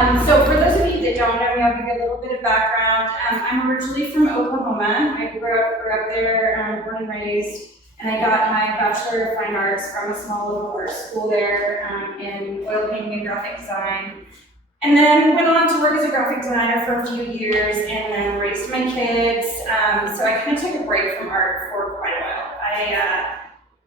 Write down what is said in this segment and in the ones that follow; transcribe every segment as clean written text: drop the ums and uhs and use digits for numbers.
So for those of you that don't know me, I'll give you a little bit of background. I'm originally from Oklahoma. I grew up there, born and raised, and I got my Bachelor of Fine Arts from a small little art school there in oil painting and graphic design. And then went on to work as a graphic designer for a few years and then raised my kids. So I kind of took a break from art for quite a while. I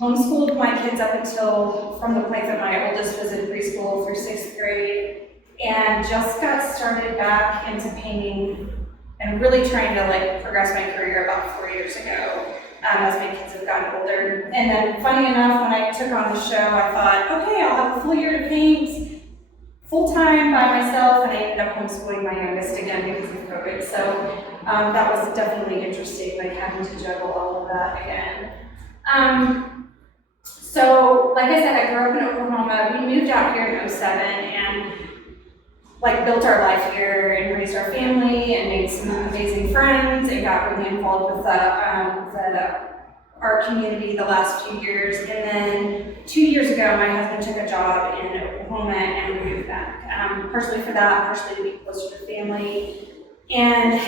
homeschooled my kids up until, from the point that my oldest was in preschool through 6th grade. And just got started back into painting and really trying to progress my career about 4 years ago as my kids have gotten older. And then funny enough, when I took on the show, I thought, okay, I'll have a full year to paint full-time by myself, and I ended up homeschooling my youngest again because of COVID. So that was definitely interesting, having to juggle all of that again. So like I said, I grew up in Oklahoma. We moved out here in '07 and built our life here and raised our family and made some amazing friends and got really involved with the art community the last few years. And then 2 years ago, my husband took a job in Oklahoma and we moved back. Partially for that, partially to be closer to family. And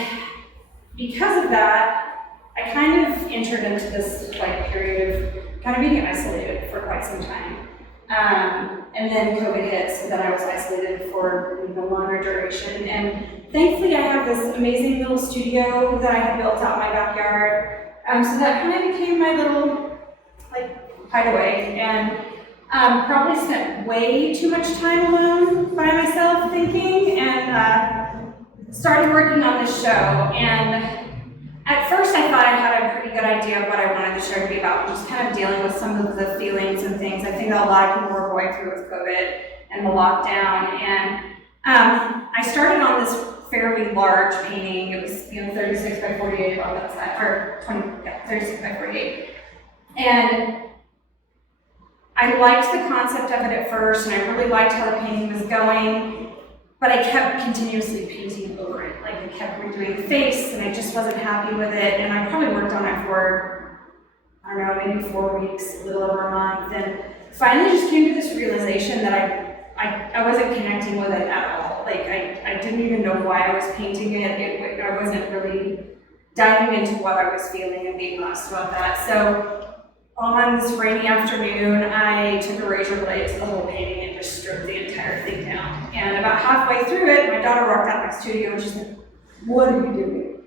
because of that, I kind of entered into this period of kind of being isolated for quite some time. And then COVID hit, so that I was isolated for a longer duration. And thankfully, I have this amazing little studio that I had built out in my backyard. So that kind of became my little hideaway. And probably spent way too much time alone by myself thinking, and started working on this show. And at first, I thought I had a pretty good idea of what I wanted the show to be about, just kind of dealing with some of the feelings and things I think that a lot of people were going through with COVID and the lockdown. And I started on this fairly large painting. It was 36 by 48 about that size, or 36 by 48. And I liked the concept of it at first, and I really liked how the painting was going. But I kept continuously painting over it. I kept redoing the face, and I just wasn't happy with it. And I probably worked on it for, I don't know, maybe 4 weeks, a little over a month. And finally just came to this realization that I wasn't connecting with it at all. I didn't even know why I was painting it. I wasn't really diving into what I was feeling and being honest about that. So on this rainy afternoon, I took a razor blade to the whole painting and just stripped the entire thing down. And about halfway through it, my daughter walked out of my studio and she's like, "What are you doing?"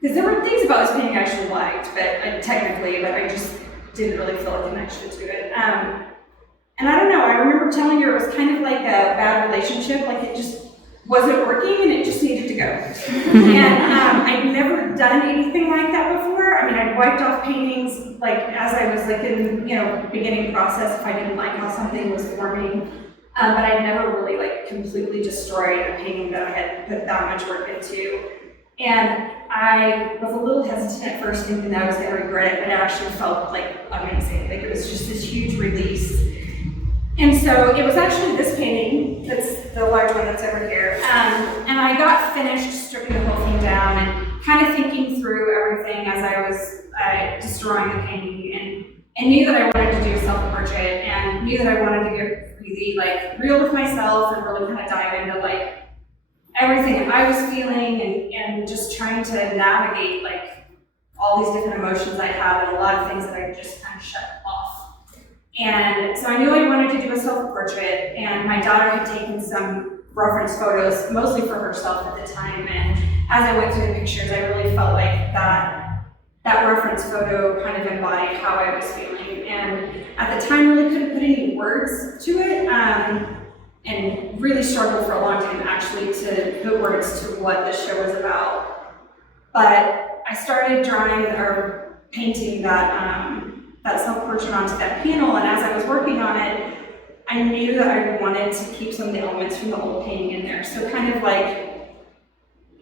Because there were things about this painting I actually liked, but I just didn't really feel a connection to it. And I don't know, I remember telling her it was kind of like a bad relationship, it just wasn't working and it just needed to go. And I'd never done anything like that before. I'd wiped off paintings as I was in beginning process if I didn't like how something was forming. But I'd never really completely destroyed a painting that I had put that much work into. And I was a little hesitant at first, thinking that I was going to regret it, but it actually felt amazing. It was just this huge release. And so it was actually this painting, that's the large one that's over here. And I got finished stripping the whole thing down and kind of thinking through everything as I was destroying the painting, and knew that I wanted to do a self-portrait, and knew that I wanted to get really real with myself and really kind of dive into everything that I was feeling and just trying to navigate all these different emotions I had and a lot of things that I just kind of shut off. And so I knew I wanted to do a self-portrait, and my daughter had taken some reference photos, mostly for herself at the time, and as I went through the pictures, I really felt like that reference photo kind of embodied how I was feeling. And at the time, really couldn't put any words to it, and really struggled for a long time actually to put words to what this show was about. But I started drawing or painting that self-portrait onto that panel, and as I was working on it, I knew that I wanted to keep some of the elements from the old painting in there. So kind of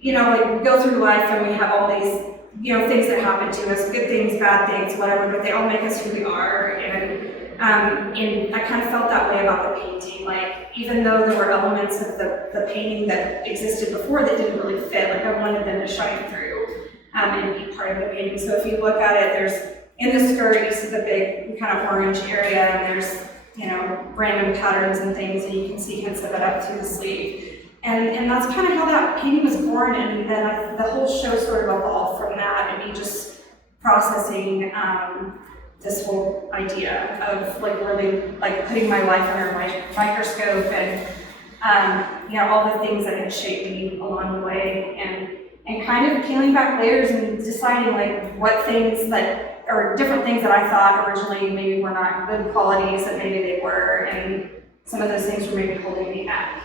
we go through life and we have all these, things that happen to us, good things, bad things, whatever, but they all make us who we are. And I kind of felt that way about the painting. Even though there were elements of the painting that existed before that didn't really fit, I wanted them to shine through and be part of the painting. So if you look at it, there's in the skirt, you see the big kind of orange area, and there's random patterns and things, and you can see hints of it up through the sleeve. And that's kind of how that painting was born, and then the whole show sort of evolved from that, and me just processing this whole idea of like really like putting my life under a microscope, and all the things that had shaped me along the way, and kind of peeling back layers and deciding like what things that, or different things that I thought originally maybe were not good qualities that maybe they were, and some of those things were maybe holding me back.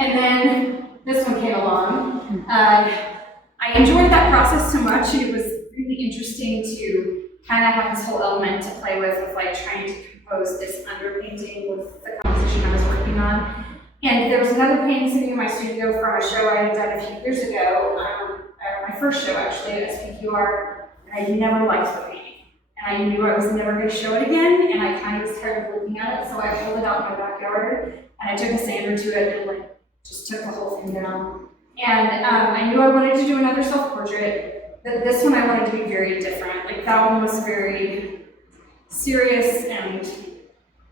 And then this one came along. I enjoyed that process so much. It was really interesting to kind of have this whole element to play with like trying to compose this underpainting with the composition I was working on. And there was another painting sitting in my studio from a show I had done a few years ago, my first show actually at SPQR, and I never liked the painting. And I knew I was never going to show it again, and I kind of was tired of looking at it, so I pulled it out in my backyard, and I took a sander to it and like just took the whole thing down. And I knew I wanted to do another self-portrait, but this one I wanted to be very different. Like that one was very serious and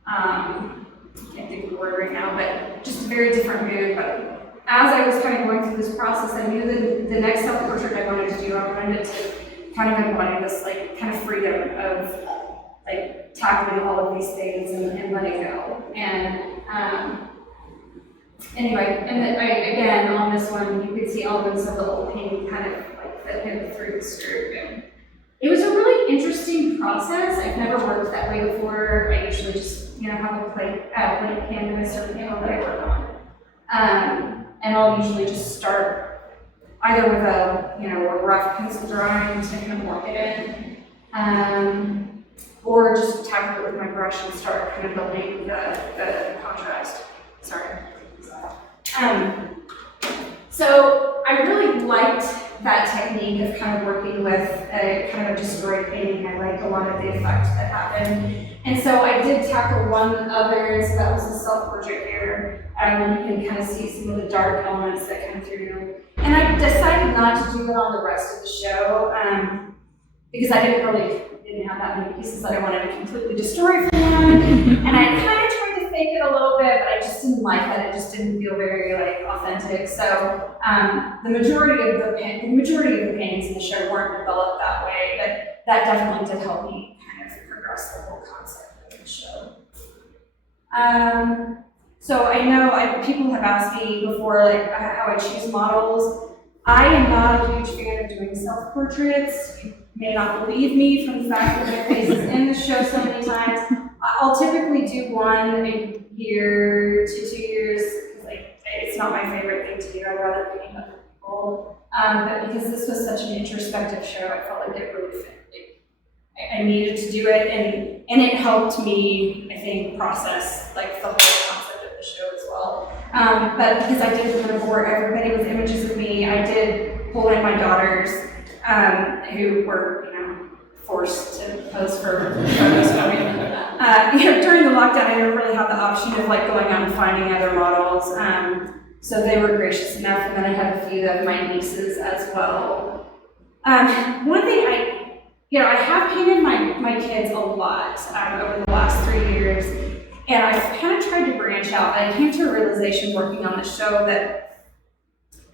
I can't think of the word right now, but just a very different mood. But as I was kind of going through this process, I knew that the next self-portrait I wanted to do, I wanted it to kind of embody this like kind of freedom of like tackling all of these things and letting go. And anyway, and then again on this one, you could see elements of the old painting kind of like fit through the strip. And it was a really interesting process. I've never worked that way before. I usually just have a blank canvas or panel that I work on, and I'll usually just start either with a rough pencil drawing to kind of mark it in, or just tackle it with my brush and start kind of building the contrast. Sorry. So I really liked that technique of kind of working with a kind of a destroyed painting. I liked a lot of the effect that happened. And so I did tackle one other, so that was a self-portrait here. And you can kind of see some of the dark elements that come through. And I decided not to do it on the rest of the show, because I didn't have that many pieces that I wanted to completely destroy for one. And I kind of tried to fake it a little bit, but I just didn't like that. It just didn't feel very like authentic. So the majority of the paintings in the show weren't developed that way, but that definitely did help me kind of progress the whole concept of the show. So I know people have asked me before like how I choose models. I am not a huge fan of doing self-portraits. You may not believe me from the fact that my face is in the show so many times. I'll typically do one a year to 2 years, because it's not my favorite thing to do. I'd rather paint other people. But because this was such an introspective show, I felt like it really fit. I needed to do it, and it helped me, I think, process like the whole concept of the show as well. But because I didn't want to bore everybody with images of me, I did pull in my daughters, who were, forced to pose for photos for me. During the lockdown, I didn't really have the option of like going out and finding other models. So they were gracious enough, and then I had a few of my nieces as well. One thing I have painted my kids a lot over the last 3 years, and I've kind of tried to branch out. I came to a realization working on the show that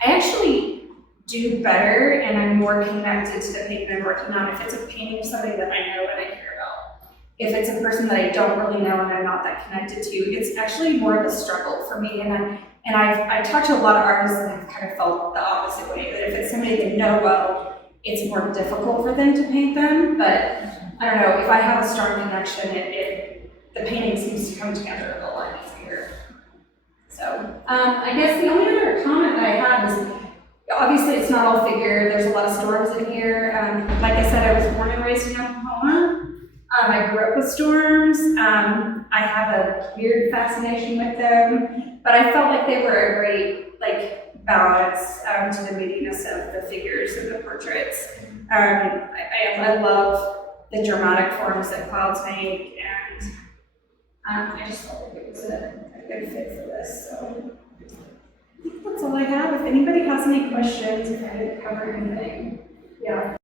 I actually do better and I'm more connected to the painting I'm working on if it's a painting of somebody that I know and I care about. If it's a person that I don't really know and I'm not that connected to, it's actually more of a struggle for me. And I've talked to a lot of artists and I've kind of felt the opposite way, that if it's somebody they know well, it's more difficult for them to paint them. But I don't know, if I have a strong connection, the painting seems to come together a lot easier. So I guess the only other comment that I have is, obviously it's not all figure. There's a lot of storms in here. Like I said, I was born and raised in Oklahoma. I grew up with storms. I have a weird fascination with them, but I felt like they were a great balance to the moodiness of the figures and the portraits. I love the dramatic forms that clouds make, and I just felt like it was a good fit for this. So I think that's all I have. If anybody has any questions, if I didn't cover anything, yeah.